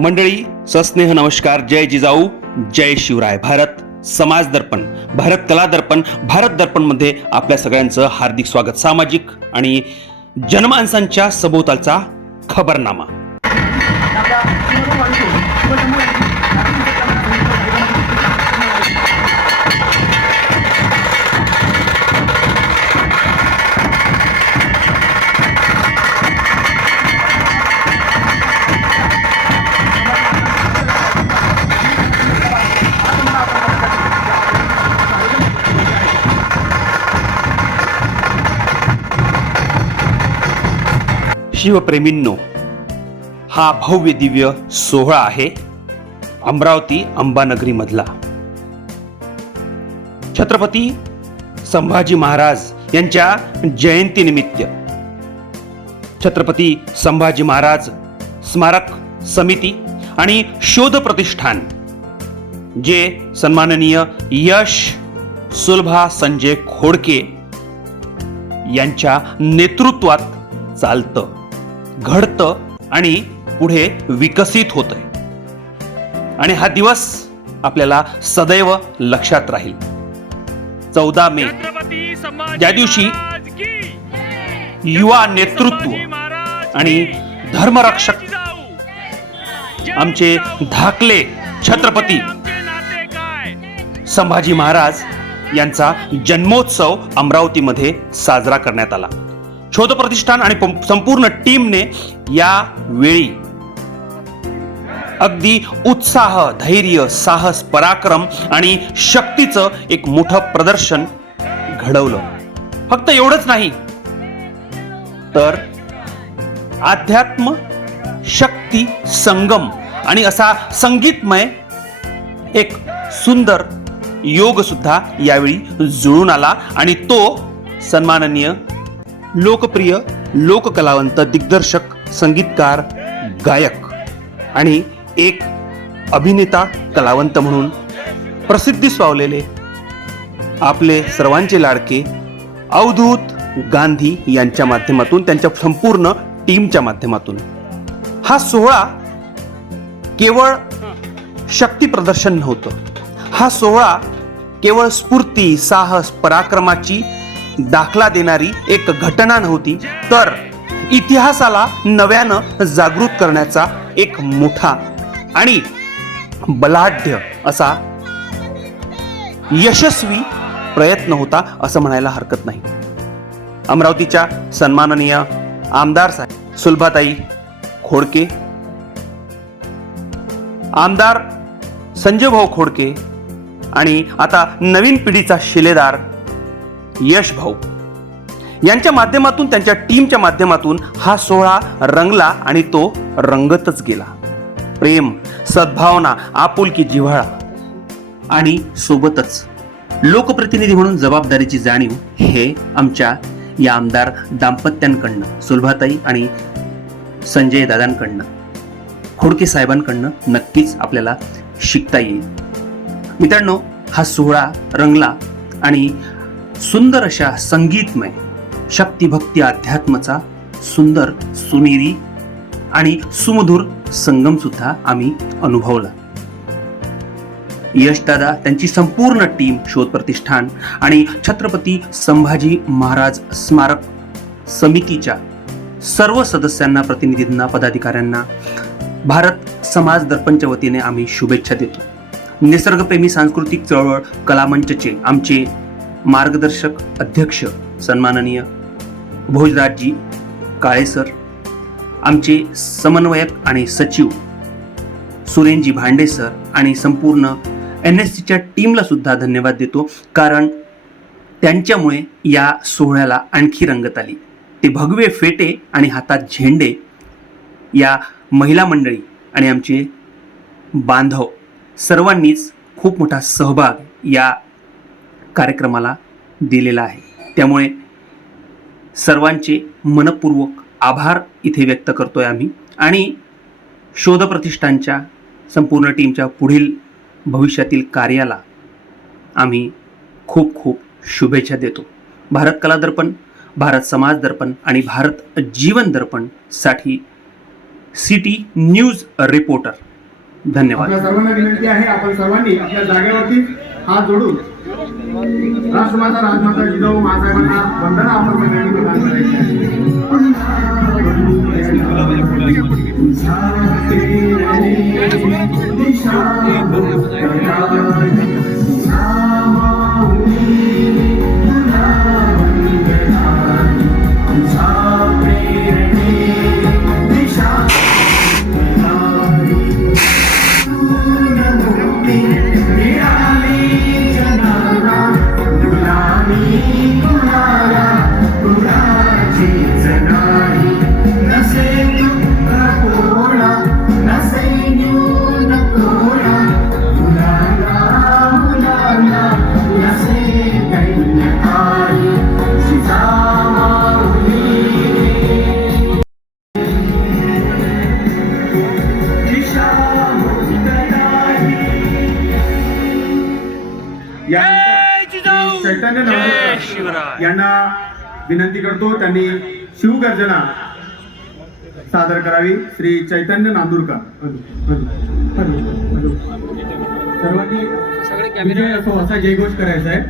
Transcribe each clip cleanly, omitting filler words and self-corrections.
मंडळी, सस्नेह नमस्कार. जय जिजाऊ, जय शिवराय. भारत समाज दर्पण, भारत कला दर्पण, भारत दर्पण मध्ये आपल्या सगळ्यांचं हार्दिक स्वागत. सामाजिक आणि जनमानसांच्या सभोवतालचा खबरनामा. शिवप्रेमींनो, हा भव्य दिव्य सोहळा आहे अमरावती अंबानगरी मधला. छत्रपती संभाजी महाराज यांच्या जयंतीनिमित्त छत्रपती संभाजी महाराज स्मारक समिती आणि शोध प्रतिष्ठान, जे सन्माननीय यश सुलभा संजय खोडके यांच्या नेतृत्वात चालतं, घडतं आणि पुढे विकसित होतंय. आणि हा दिवस आपल्याला सदैव लक्षात राहील. 14 मे, ज्या दिवशी युवा नेतृत्व आणि धर्मरक्षक आमचे धाकले छत्रपती संभाजी महाराज यांचा जन्मोत्सव अमरावतीमध्ये साजरा करण्यात आला. शोध प्रतिष्ठान आणि संपूर्ण टीमने या वेळी अगदी उत्साह, धैर्य, साहस, पराक्रम आणि शक्तीचं एक मोठं प्रदर्शन घडवलं. फक्त एवढंच नाही, तर अध्यात्म शक्ती संगम आणि असा संगीतमय एक सुंदर योग सुद्धा यावेळी जुळून आला. आणि तो सन्माननीय लोकप्रिय लोककलावंत, दिग्दर्शक, संगीतकार, गायक आणि एक अभिनेता कलावंत म्हणून प्रसिद्धीस पावलेले आपले सर्वांचे लाडके अवधूत गांधी यांच्या माध्यमातून, त्यांच्या संपूर्ण टीमच्या माध्यमातून हा सोहळा केवळ शक्ती प्रदर्शन नव्हतं. हा सोहळा केवळ स्फूर्ती, साहस, पराक्रमाची दाखला देणारी एक घटना नव्हती, तर इतिहासाला नव्यानं जागृत करण्याचा एक मोठा आणि बलाढ्य असा यशस्वी प्रयत्न होता, असं म्हणायला हरकत नाही. अमरावतीच्या सन्माननीय आमदार साहेब सुलभाताई खोडके, आमदार संजय भाऊ खोडके आणि आता नवीन पिढीचा शिलेदार यश भाऊ यांच्या माध्यमातून, त्यांच्या टीमच्या माध्यमातून हा सोहळा रंगला आणि तो रंगतच गेला. प्रेम, सद्भावना, आपुलकी, जिव्हाळा आणि सोबतच लोकप्रतिनिधी म्हणून जबाबदारीची जाणीव हे आमच्या या आमदार दाम्पत्यांकडनं, सुलभाताई आणि संजय दादांकडनं, खोडके साहेबांकडनं नक्कीच आपल्याला शिकता येईल. मित्रांनो, हा सोहळा रंगला आणि सुंदर अशा संगीतमय शक्तिभक्ती अध्यात्माचा सुंदर, सुनेरी आणि सुमधुर संगम सुद्धा आम्ही अनुभवला. यशदादा, त्यांची संपूर्ण टीम, शोध प्रतिष्ठान आणि छत्रपती संभाजी महाराज स्मारक समितीच्या सर्व सदस्यांना, प्रतिनिधींना, पदाधिकाऱ्यांना भारत समाज दर्पणच्या वतीने आम्ही शुभेच्छा देतो. निसर्गप्रेमी सांस्कृतिक चळवळ कलामंचचे आमचे मार्गदर्शक अध्यक्ष सन्माननीय भोजराजजी काळे सर, आमचे समन्वयक आणि सचिव सुरेनजी भांडे सर आणि संपूर्ण NSCच्या टीमला सुद्धा धन्यवाद देतो, कारण त्यांच्यामुळे या सोहळ्याला आणखी रंगत आली. ते भगवे फेटे आणि हातात झेंडे, या महिला मंडळी आणि आमचे बांधव सर्वांनीच खूप मोठा सहभाग या कार्यक्रमाला दिलेला आहे. त्यामुळे सर्वांचे मनपूर्वक आभार इथे व्यक्त करतोय आम्ही आणि शोध प्रतिष्ठानच्या संपूर्ण टीमच्या पुढील भविष्यातील कार्याला आम्ही खूप खूप शुभेच्छा देतो. भारत कला दर्पण, भारत समाज दर्पण आणि भारत जीवन दर्पण साठी सिटी न्यूज रिपोर्टर. धन्यवाद. आपल्या सर्वांना विनंती आहे, आपण सर्वांनी आपल्या जागेवरती हात जोडून राष्ट्रमाता राजमाता जिजाऊ महासाहेबांना वंदना आपण सगळ्यांनी प्रदान करायची आहे. चैतन्य नांदुरकर यांना विनंती करतो, त्यांनी शिवगर्जना सादर करावी. श्री चैतन्य नांदुरकर. सर्वांनी विजय असो असा जयघोष करायचा आहे.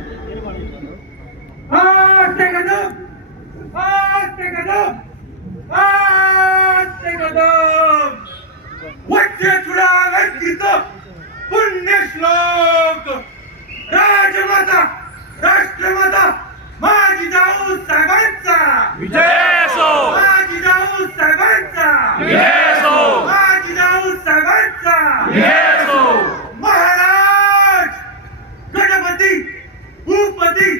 पुण्यश्लोक राजमाता राष्ट्रमाता माझी जाऊ साहेबांचा विजय असो. माझी जाऊ साहेबांचा विजय असो. माझी जाऊ साहेबांचा विजय असो. महाराज गणपती भूपती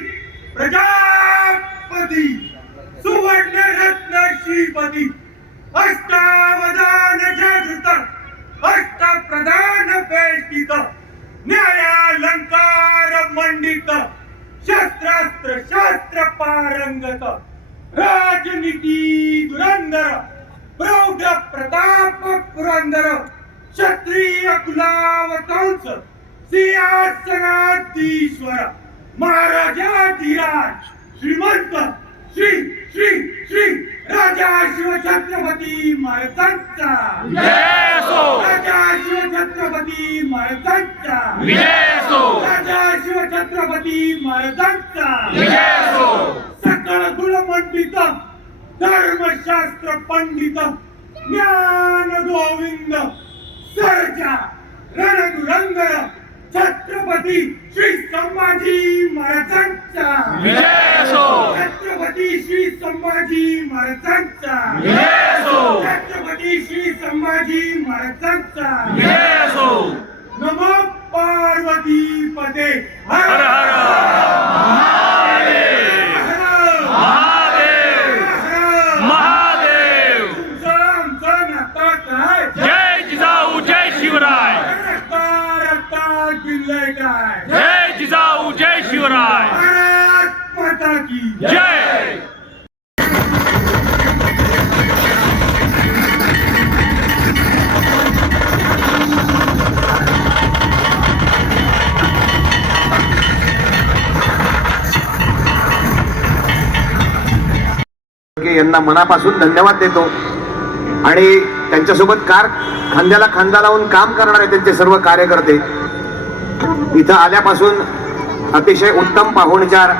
प्रजापती सुवर्ण रत्न श्रीपती अष्टावधान जगत अष्टप्रधान पेष्टित न्यायालंकार मंडित शस्त्रास्त्र शास्त्र पारंगत राजनीती धुरंधर प्रौढ प्रताप पुरंदर क्षत्रिय कुलाव कंस सिंहासनाधीश्वर महाराजाधिराज श्रीमंत श्री श्री श्री राजा शिवछत्रपती महाराजांचा विजय असो. राजा शिवछत्रपती महाराजांचा विजय असो. राजा शिवछत्रपती महाराजांचा विजय असो. सकळ गुणमंडित धर्मशास्त्र पंडित ज्ञान गोविंद सर्जा रणधुरंधर छत्रपती श्री संभाजी महाराजांचा विजय असो. छत्रपती श्री संभाजी महाराजांचा विजय असो. छत्रपती श्री संभाजी महाराजांचा विजय असो. नमो पार्वती पदे हर हर महादेव. महादेव. महादेव. तुमचं आमचं नातं काय? जय जिजाऊ जय शिवराय. रक्तात बिनलंय काय? जय जिजाऊ जय शिवराय. भारत माता की जय. यांना मनापासून धन्यवाद देतो आणि त्यांच्यासोबत खांद्याला खांदा लावून काम करणारे त्यांचे सर्व कार्यकर्ते इथं आल्यापासून अतिशय उत्तम पाहुणचार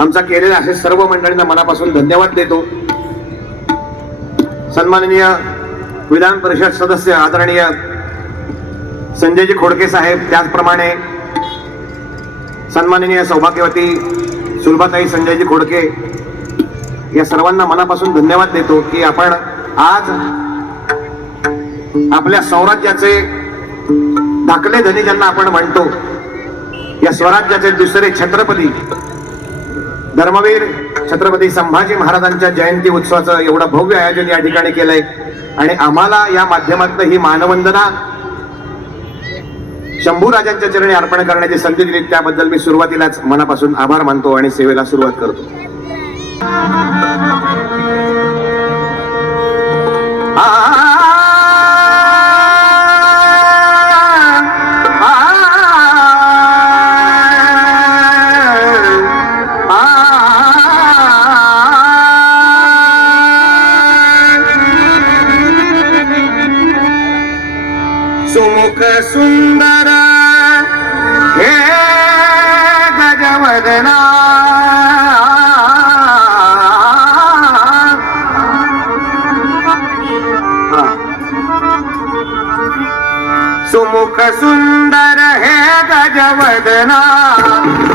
आमचा केलेला असे सर्व मंडळींना मनापासून धन्यवाद देतो. सन्माननीय विधान परिषद सदस्य आदरणीय संजयजी खोडके साहेब, त्याचप्रमाणे सन्माननीय सौभाग्यवती सुलभाताई संजयजी खोडके, या सर्वांना मनापासून धन्यवाद देतो की आपण आज आपल्या स्वराज्याचे धाकले धनी ज्यांना आपण म्हणतो, या स्वराज्याचे दुसरे छत्रपती धर्मवीर छत्रपती संभाजी महाराजांच्या जयंती उत्सवाचं एवढं भव्य आयोजन या ठिकाणी केलंय आणि आम्हाला या माध्यमातून ही मानवंदना शंभूराजांच्या चरणी अर्पण करण्याची संधी दिली, त्याबद्दल मी सुरुवातीलाच मनापासून आभार मानतो आणि सेवेला सुरुवात करतो. सुमुख सुंदर हे गजवदना सुमुख सुंदर हे गजवदना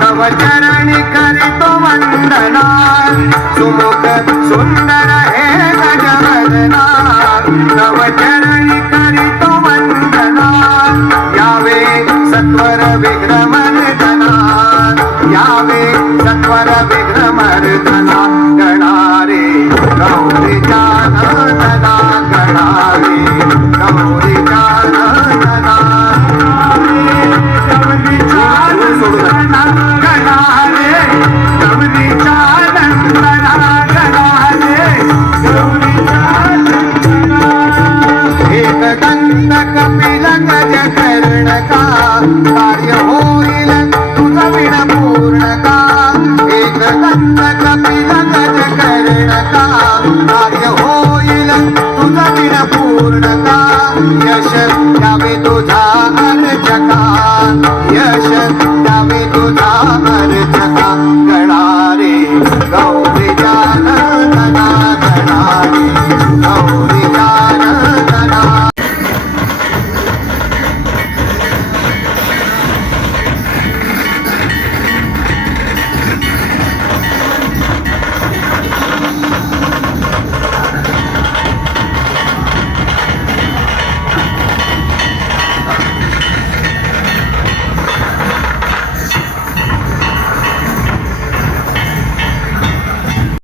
तव चरणी करितो वंदना सुमुख सुंदर हे गजवदना तव चरणी करितो वंदना यावे सत्वर विघ्नमर्दना यावे सत्वर विघ्नमर्दना गणारे गौरी जानदना गणारे गौरी जानदना गौरी जानदना गणारे गौरी जानदना गणारे गौरी जानदना एक दंत कपिल